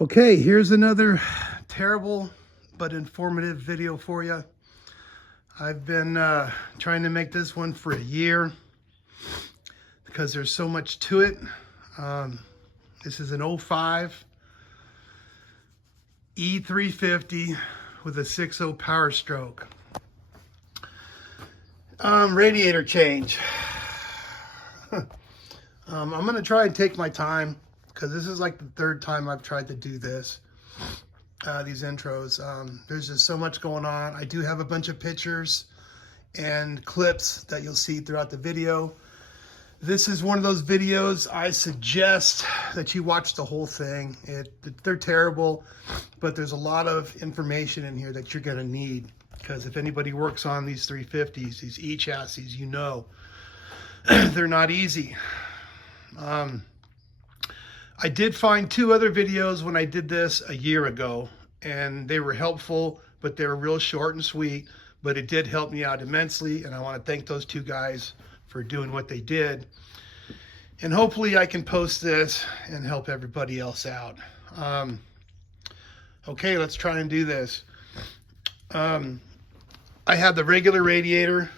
Okay, here's another terrible but informative video for you. I've been trying to make this one for a year because there's so much to it. This is an 05 E-350 with a 6.0 power stroke. Radiator change. I'm going to try and take my time because this is like the third time I've tried to do this, these intros. There's just so much going on. I do have a bunch of pictures and clips that you'll see throughout the video. This is one of those videos I suggest that you watch the whole thing. They're terrible, but there's a lot of information in here that you're going to need, because if anybody works on these 350s, these E-chassis, you know, they're not easy. I did find two other videos when I did this a year ago, and they were helpful, but they were real short and sweet, but it did help me out immensely, and I want to thank those two guys for doing what they did. And hopefully I can post this and help everybody else out. Okay, let's try and do this. I had the regular radiator,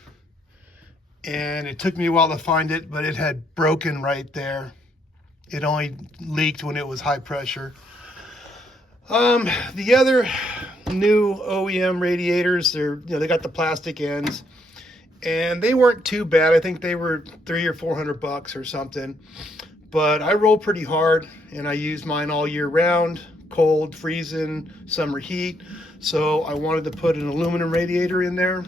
and it took me a while to find it, but it had broken right there. It only leaked when it was high pressure. The other new OEM radiators, they got the plastic ends, and they weren't too bad. I think they were $300 or $400 or something. But I roll pretty hard, and I use mine all year round, cold, freezing, summer heat. So I wanted to put an aluminum radiator in there.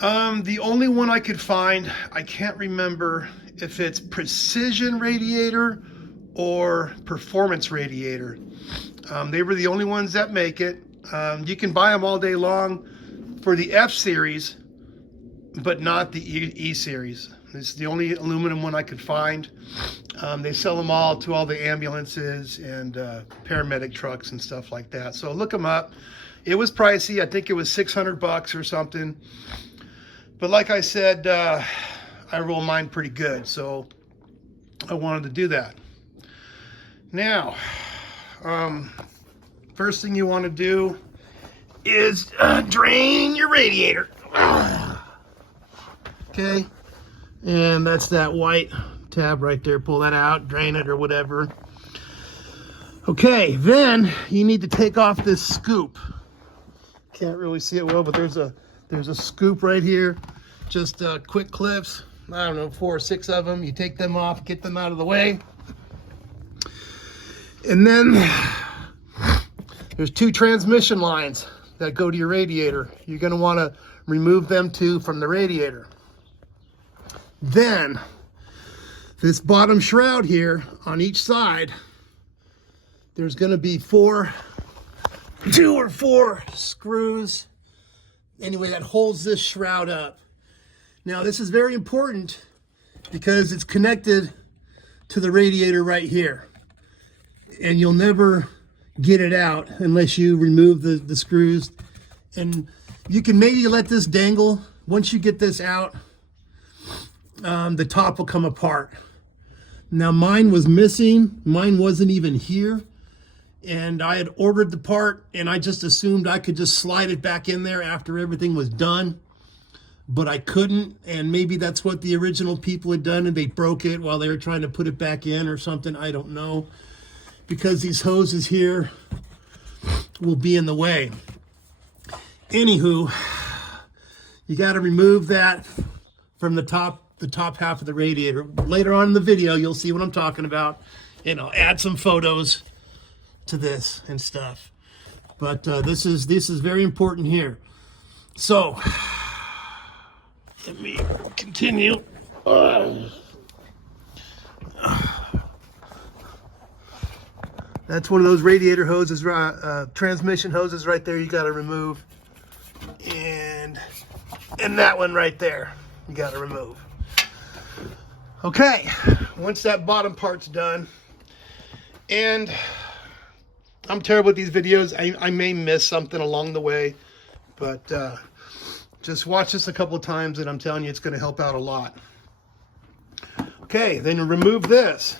The only one I could find, I can't remember if it's precision radiator or performance radiator. They were the only ones that make it. You can buy them all day long for the F series, but not the E series. This is the only aluminum one I could find. They sell them all to all the ambulances and paramedic trucks and stuff like that. So look them up. It was pricey. I think it was $600 or something. But like I said, I roll mine pretty good, so I wanted to do that. Now, first thing you want to do is drain your radiator. Okay, and that's that white tab right there. Pull that out, drain it or whatever. Okay, then you need to take off this scoop. Can't really see it well, but there's a scoop right here. Just quick clips. I don't know, 4 or 6 of them. You take them off, get them out of the way. And then there's 2 transmission lines that go to your radiator. You're going to want to remove them too from the radiator. Then this bottom shroud here on each side, there's going to be 2 or 4 screws anyway that holds this shroud up. Now this is very important because it's connected to the radiator right here, and you'll never get it out unless you remove the screws. And you can maybe let this dangle. Once you get this out, the top will come apart. Now mine was missing. Mine wasn't even here, and I had ordered the part, and I just assumed I could just slide it back in there after everything was done. But I couldn't, and maybe that's what the original people had done, and they broke it while they were trying to put it back in or something. I don't know, because these hoses here will be in the way. Anywho, you got to remove that from the top half of the radiator. Later on in the video, you'll see what I'm talking about, and I'll add some photos to this and stuff. But this is very important here. So let me continue. That's one of those radiator hoses, transmission hoses right there you got to remove. And that one right there you got to remove. Okay, once that bottom part's done, and I'm terrible with these videos. I may miss something along the way, but just watch this a couple of times, and I'm telling you, it's going to help out a lot. Okay, then remove this.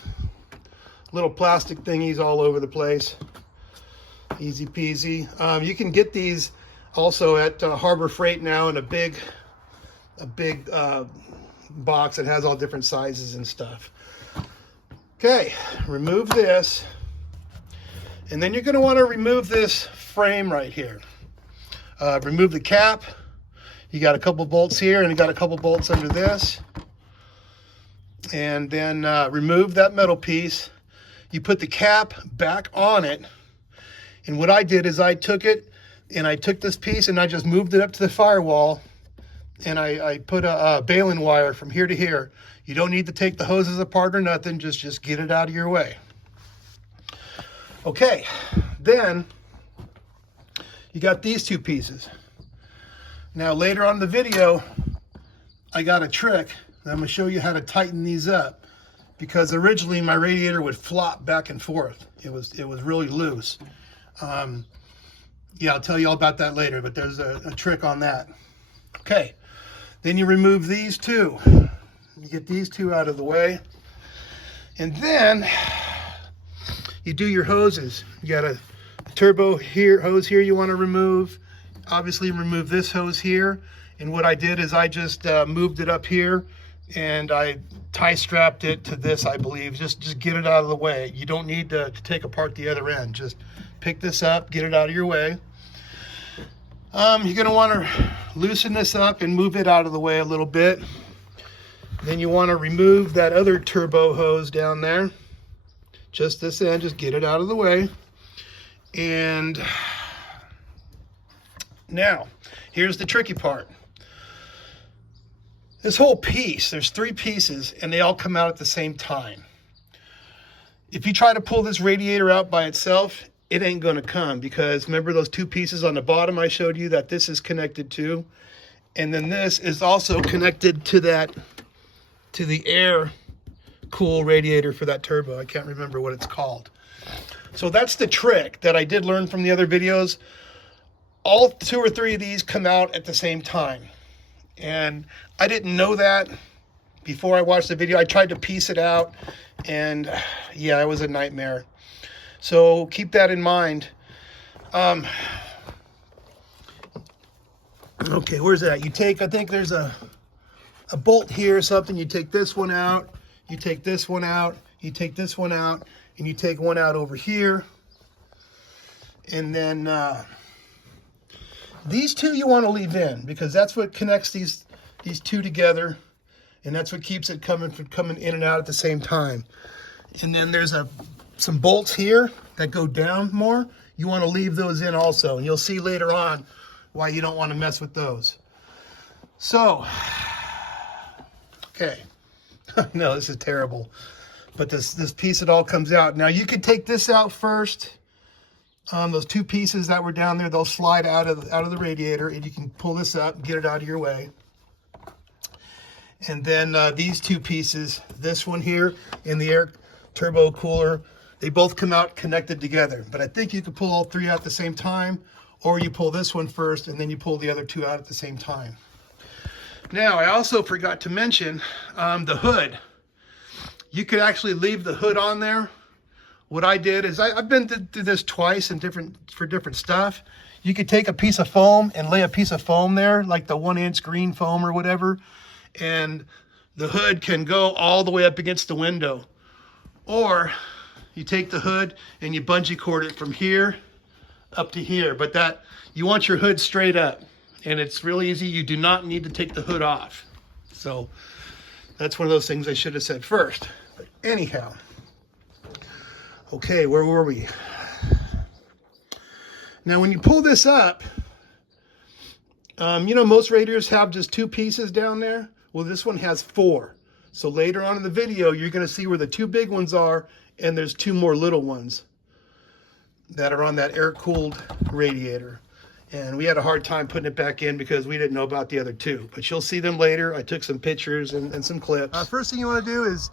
Little plastic thingies all over the place. Easy peasy. You can get these also at Harbor Freight now in a big box that has all different sizes and stuff. Okay, remove this. And then you're going to want to remove this frame right here. Remove the cap. You got a couple bolts here and you got a couple bolts under this. And then remove that metal piece. You put the cap back on it. And what I did is I took it and I took this piece and I just moved it up to the firewall. And I put a baling wire from here to here. You don't need to take the hoses apart or nothing. Just get it out of your way. Okay, then you got these two pieces. Now later on in the video, I got a trick. I'm going to show you how to tighten these up, because originally my radiator would flop back and forth. It was really loose. Yeah, I'll tell you all about that later, but there's a trick on that. Okay, then you remove these two. You get these two out of the way, and then you do your hoses. You got a turbo hose here you want to remove. Obviously remove this hose here. And what I did is I just moved it up here and I tie strapped it to this, I believe. Just get it out of the way. You don't need to take apart the other end. Just pick this up, get it out of your way. You're going to want to loosen this up and move it out of the way a little bit. Then you want to remove that other turbo hose down there. Just this end, just get it out of the way. And now, here's the tricky part. This whole piece, there's three pieces, and they all come out at the same time. If you try to pull this radiator out by itself, it ain't gonna come, because remember those two pieces on the bottom I showed you that this is connected to? And then this is also connected to the air cool radiator for that turbo. I can't remember what it's called. So that's the trick that I did learn from the other videos. All two or three of these come out at the same time. And I didn't know that before I watched the video. I tried to piece it out, and yeah, it was a nightmare. So keep that in mind. Okay, where's that? You take, I think there's a bolt here or something. You take this one out, you take this one out, you take this one out, and you take one out over here. And then these two you want to leave in, because that's what connects these two together, and that's what keeps it coming in and out at the same time. And then there's some bolts here that go down more. You want to leave those in also, and you'll see later on why you don't want to mess with those. So, okay. No, this is terrible. But this piece, it all comes out. Now you could take this out first. Those two pieces that were down there, they'll slide out of the radiator, and you can pull this up and get it out of your way. And then these two pieces, this one here and the air turbo cooler, they both come out connected together. But I think you could pull all three out at the same time, or you pull this one first and then you pull the other two out at the same time. Now, I also forgot to mention the hood. You could actually leave the hood on there. What I did is I've been through this twice for different stuff. You could take a piece of foam and lay a piece of foam there, like the 1-inch green foam or whatever, and the hood can go all the way up against the window. Or you take the hood and you bungee cord it from here up to here, but that you want your hood straight up, and it's really easy. You do not need to take the hood off. So that's one of those things I should have said first. But anyhow, okay, where were we? Now, when you pull this up, you know, most radiators have just two pieces down there. Well, this one has four. So later on in the video, you're going to see where the two big ones are, and there's two more little ones that are on that air-cooled radiator. And we had a hard time putting it back in because we didn't know about the other two. But you'll see them later. I took some pictures and some clips. First thing you want to do is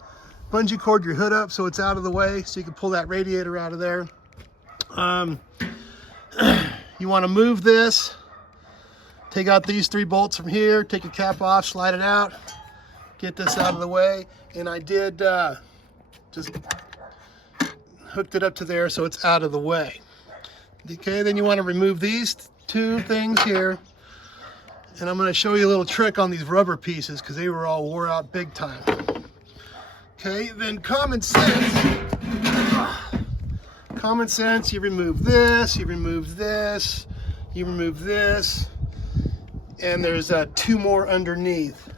bungee cord your hood up so it's out of the way, so you can pull that radiator out of there. You want to move this. Take out these three bolts from here. Take your cap off, slide it out. Get this out of the way. And I did just hooked it up to there so it's out of the way. Okay, then you want to remove these two things here. And I'm going to show you a little trick on these rubber pieces because they were all wore out big time. Okay, then common sense, you remove this, you remove this, you remove this, and there's two more underneath.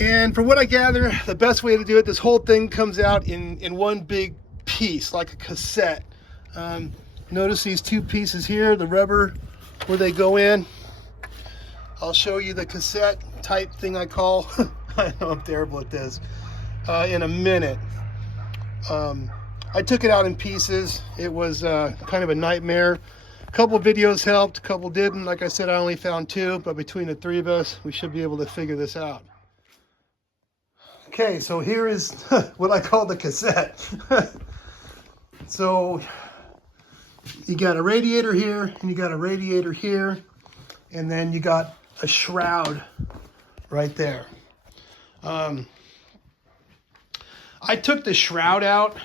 And from what I gather, the best way to do it, this whole thing comes out in one big piece, like a cassette. Notice these two pieces here, the rubber where they go in. I'll show you the cassette type thing I call. I know I'm terrible at this. In a minute. I took it out in pieces. It was kind of a nightmare. A couple videos helped, a couple didn't. Like I said, I only found two, but between the three of us, we should be able to figure this out. Okay, so here is what I call the cassette. So you got a radiator here, and you got a radiator here, and then you got a shroud right there. I took the shroud out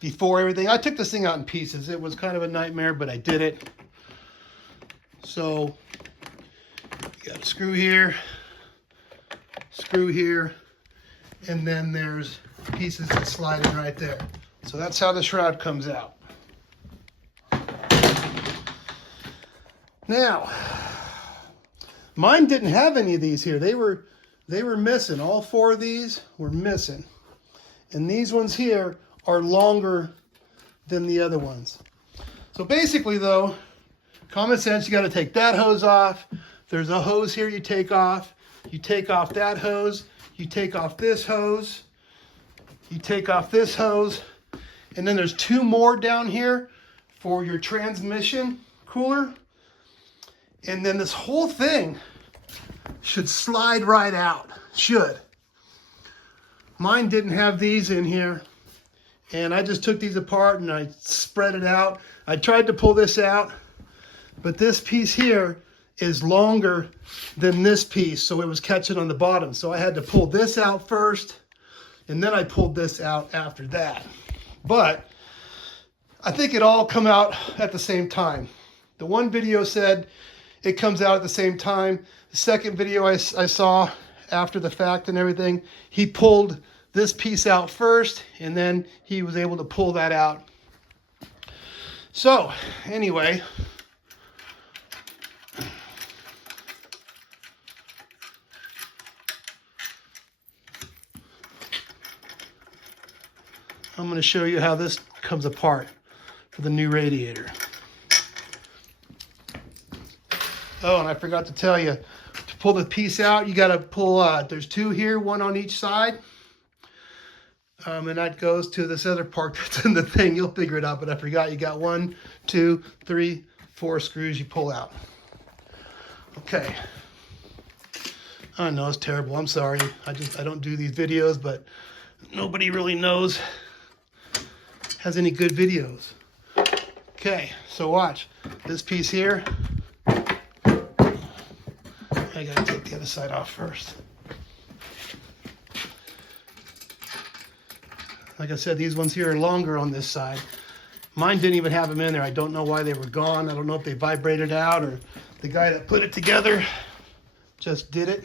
before everything. I took this thing out in pieces. It was kind of a nightmare, but I did it. So you got a screw here, and then there's pieces that slide in right there. So that's how the shroud comes out. Now, mine didn't have any of these here. They were missing. All four of these were missing. And these ones here are longer than the other ones. So basically though, common sense, you got to take that hose off. There's a hose here you take off. You take off that hose. You take off this hose. You take off this hose. And then there's two more down here for your transmission cooler. And then this whole thing should slide right out. Should. Mine didn't have these in here. And I just took these apart and I spread it out. I tried to pull this out, but this piece here is longer than this piece, so it was catching on the bottom. So I had to pull this out first, and then I pulled this out after that. But I think it all come out at the same time. The one video said it comes out at the same time. The second video I saw after the fact and everything, he pulled this piece out first, and then he was able to pull that out. So anyway, I'm going to show you how this comes apart for the new radiator. Oh, and I forgot to tell you, to pull the piece out, you got to pull, there's two here, one on each side. And that goes to this other part that's in the thing. You'll figure it out, but I forgot. You got 1, 2, 3, 4 screws you pull out. Okay. I know it's terrible. I'm sorry. I don't do these videos, but nobody really has any good videos. Okay, so watch. This piece here, I gotta take the other side off first. Like I said, these ones here are longer on this side. Mine didn't even have them in there. I don't know why they were gone. I don't know if they vibrated out or the guy that put it together just did it.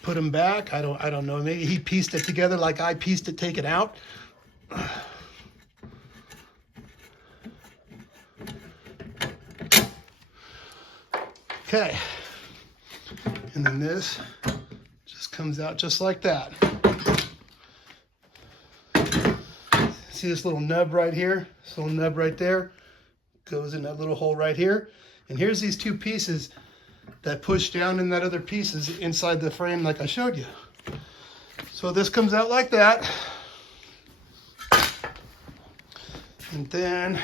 Put them back. I don't know. Maybe he pieced it together like I pieced it, take it out. Okay. And then this just comes out just like that. See this little nub right here? This little nub right there goes in that little hole right here. And here's these two pieces that push down in that other pieces inside the frame like I showed you. So this comes out like that. And then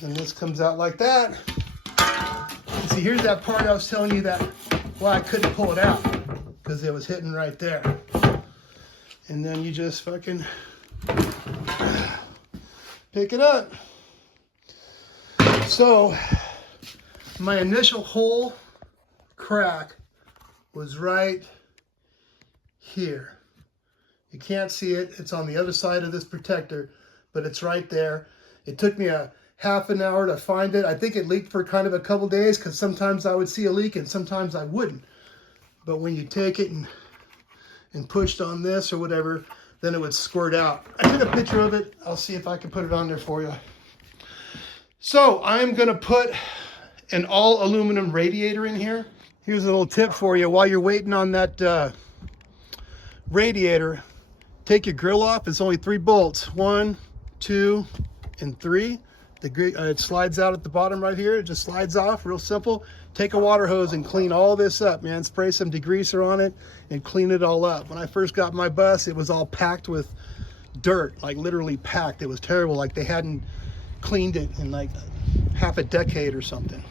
this comes out like that. And see, here's that part I was telling you that why I couldn't pull it out, because it was hitting right there. And then you just fucking pick it up. So My initial hole crack was right here. You can't see it. It's on the other side of this protector, but it's right there. It took me a half an hour to find it. I think it leaked for kind of a couple days because sometimes I would see a leak and sometimes I wouldn't. But when you take it and pushed on this or whatever, then it would squirt out. I took a picture of it. I'll see if I can put it on there for you. So I'm going to put an all aluminum radiator in here. Here's a little tip for you. While you're waiting on that radiator, take your grill off. It's only 3 bolts. 1, 2, and 3. It slides out at the bottom right here. It just slides off, real simple. Take a water hose and clean all this up, man. Spray some degreaser on it and clean it all up. When I first got my bus, it was all packed with dirt, like literally packed. It was terrible, like they hadn't cleaned it in like half a decade or something.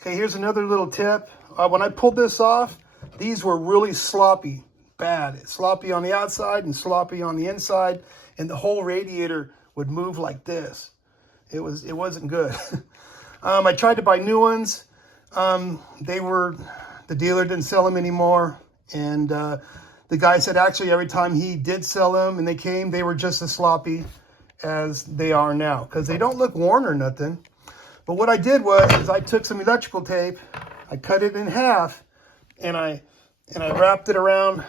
Okay, here's another little tip. When I pulled this off, these were really sloppy, bad. Sloppy on the outside and sloppy on the inside, and the whole radiator would move like this. It wasn't good. I tried to buy new ones. The dealer didn't sell them anymore, and the guy said actually every time he did sell them and they came, they were just as sloppy as they are now, because they don't look worn or nothing. But what I did was I took some electrical tape, I cut it in half, and I wrapped it around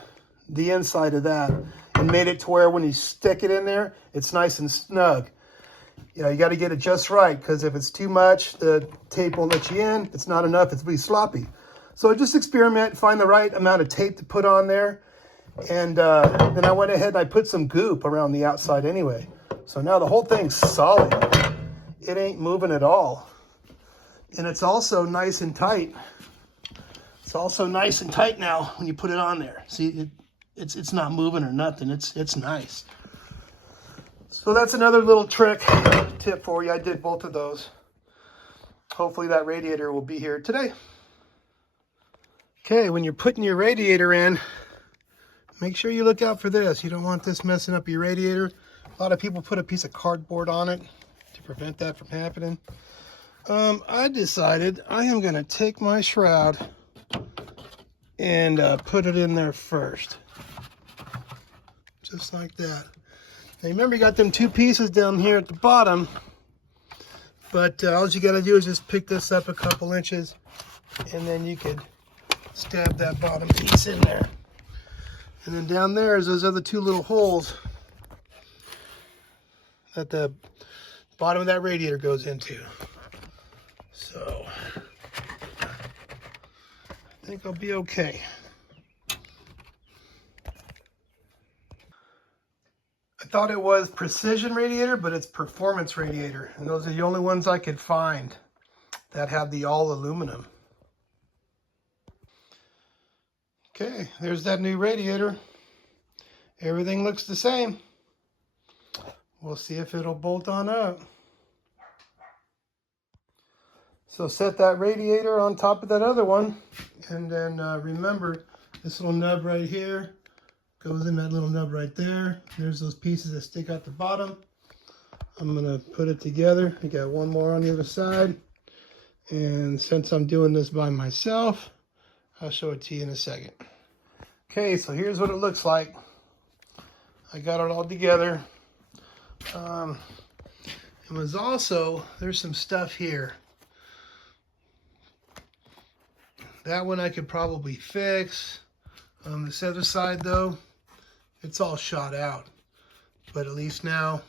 the inside of that and made it to where when you stick it in there, it's nice and snug. You know, you got to get it just right, because if it's too much, the tape won't let you in. If it's not enough, it's really sloppy. So just experiment, find the right amount of tape to put on there. And then I went ahead and I put some goop around the outside anyway. So now the whole thing's solid. It ain't moving at all. And it's also nice and tight. It's also nice and tight now when you put it on there. See, it's not moving or nothing. It's nice. So that's another little tip for you. I did both of those. Hopefully that radiator will be here today. Okay, when you're putting your radiator in, make sure you look out for this. You don't want this messing up your radiator. A lot of people put a piece of cardboard on it to prevent that from happening. I decided I am going to take my shroud and put it in there first. Just like that. Now remember, you got them 2 pieces down here at the bottom, but all you got to do is just pick this up a couple inches, and then you could stab that bottom piece in there. And then down there is those other 2 little holes that the bottom of that radiator goes into. So I think I'll be okay. I thought it was precision radiator, but it's performance radiator. And those are the only ones I could find that have the all aluminum. Okay, there's that new radiator. Everything looks the same. We'll see if it'll bolt on up. So set that radiator on top of that other one, and then remember, this little nub right here goes in that little nub right there. There's those pieces that stick out the bottom. I'm gonna put it together. I got one more on the other side, and since I'm doing this by myself, I'll show it to you in a second. Okay, so here's what it looks like. I got it all together. It was also, there's some stuff here. That one I could probably fix. This other side though, it's all shot out. But at least now,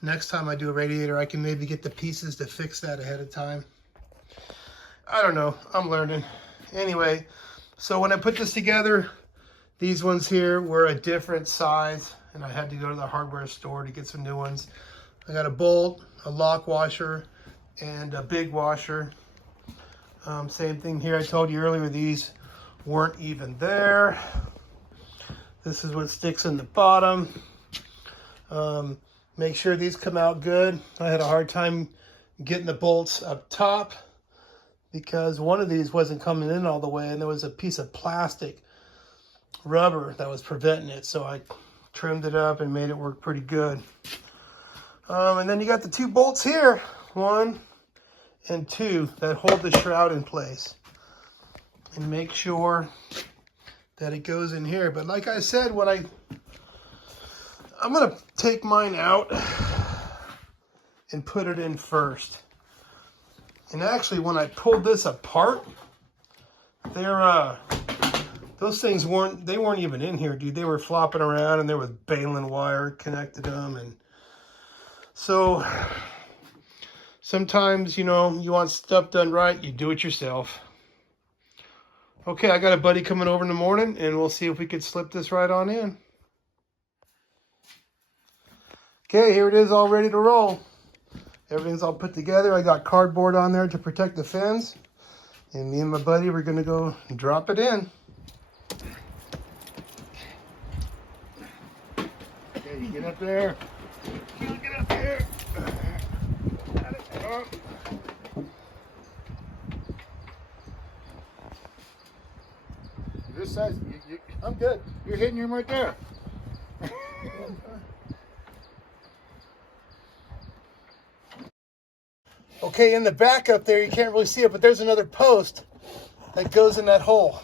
next time I do a radiator, I can maybe get the pieces to fix that ahead of time. I don't know, I'm learning. Anyway, so when I put this together, these ones here were a different size, and I had to go to the hardware store to get some new ones. I got a bolt, a lock washer, and a big washer. Same thing here. I told you earlier, these weren't even there. This is what sticks in the bottom. Make sure these come out good. I had a hard time getting the bolts up top because one of these wasn't coming in all the way, and there was a piece of plastic rubber that was preventing it. So I trimmed it up and made it work pretty good. And then you got the 2 bolts here. One and 2 that hold the shroud in place. And make sure that it goes in here. But like I said, when I'm gonna take mine out and put it in first. And actually, when I pulled this apart, those things weren't even in here, dude. They were flopping around, and there was baling wire connected to them. And so sometimes, you know, you want stuff done right, you do it yourself. Okay, I got a buddy coming over in the morning, and we'll see if we could slip this right on in. Okay, here it is, all ready to roll. Everything's all put together. I got cardboard on there to protect the fins. And me and my buddy, we're gonna go drop it in. Okay, you get up there. Get up here. Got it. Oh. This side, I'm good. You're hitting him right there. Okay, in the back up there, you can't really see it, but there's another post that goes in that hole.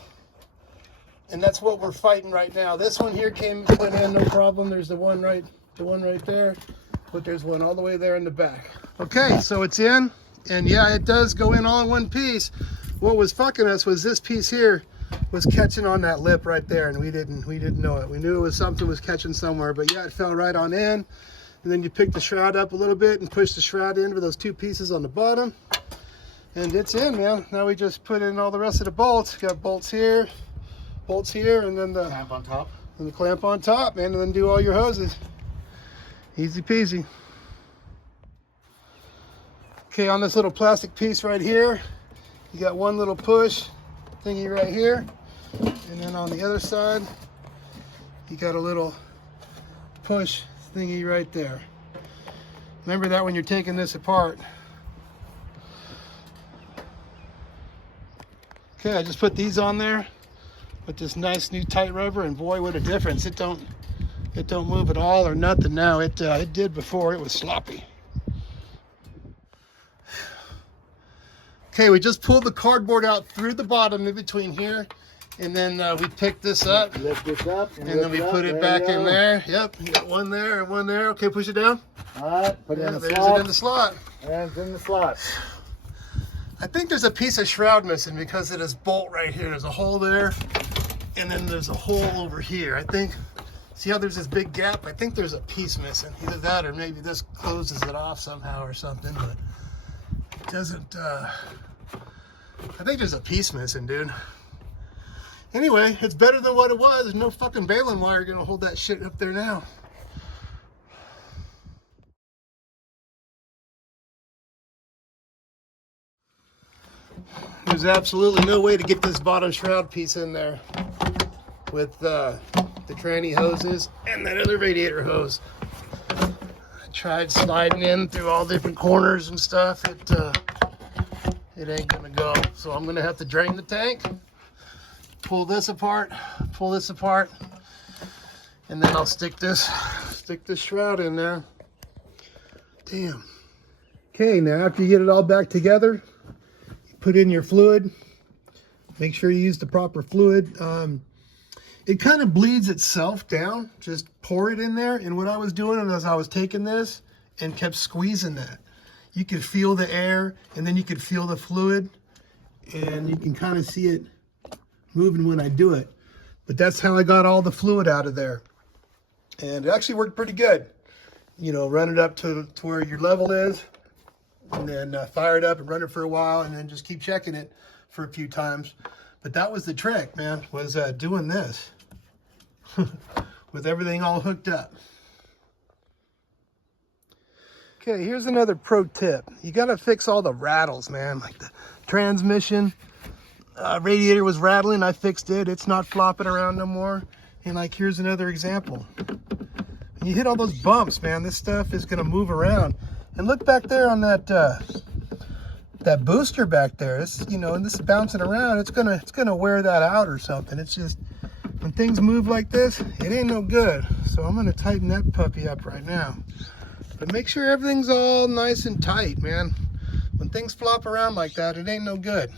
And that's what we're fighting right now. This one here went in, no problem. There's the one right there, but there's one all the way there in the back. Okay, so it's in, and yeah, it does go in all in one piece. What was fucking us was this piece here was catching on that lip right there, and we didn't know it. We knew it was something was catching somewhere, but yeah, it fell right on in. And then you pick the shroud up a little bit and push the shroud in for those 2 pieces on the bottom. And it's in, man. Now we just put in all the rest of the bolts. Got bolts here, and then the clamp on top. And the clamp on top, man, and then do all your hoses. Easy peasy. Okay, on this little plastic piece right here, you got one little push thingy right here. And then on the other side, you got a little push thingy right there. Remember that when you're taking this apart. Okay, I just put these on there with this nice new tight rubber, and boy, what a difference. It don't move at all or nothing now. It did before. It was sloppy. Okay, we just pulled the cardboard out through the bottom in between here. And then we pick this up, Lift this up, and then we put it back in there. Yep, you got one there and one there. Okay, push it down. All right, put it in the there's slot. it in the slot. And it's in the slot. I think there's a piece of shroud missing because of this bolt right here. There's a hole there, and then there's a hole over here. I think, see how there's this big gap? I think there's a piece missing. Either that or maybe this closes it off somehow or something, but it doesn't, I think there's a piece missing, dude. Anyway, it's better than what it was. There's no fucking baling wire gonna hold that shit up there now. There's absolutely no way to get this bottom shroud piece in there with the tranny hoses and that other radiator hose. I tried sliding in through all different corners and stuff. It ain't gonna go. So I'm gonna have to drain the tank, pull this apart, and then I'll stick this shroud in there. Damn. Okay, now after you get it all back together, you put in your fluid. Make sure you use the proper fluid. It kind of bleeds itself down. Just pour it in there. And what I was doing is I was taking this and kept squeezing that. You could feel the air, and then you could feel the fluid, and you can kind of see it moving when I do it. But that's how I got all the fluid out of there. And it actually worked pretty good. You know, run it up to where your level is, and then fire it up and run it for a while, and then just keep checking it for a few times. But that was the trick, man, was doing this with everything all hooked up. Okay, here's another pro tip. You gotta fix all the rattles, man. Like the transmission, radiator was rattling, I fixed it. It's not flopping around no more. And like, here's another example. When you hit all those bumps, man, this stuff is gonna move around. And look back there on that that booster back there. It's, you know, and this is bouncing around. It's gonna wear that out or something. It's just, when things move like this, it ain't no good. So I'm gonna tighten that puppy up right now. But make sure everything's all nice and tight, man. When When things flop around like that, it ain't no good.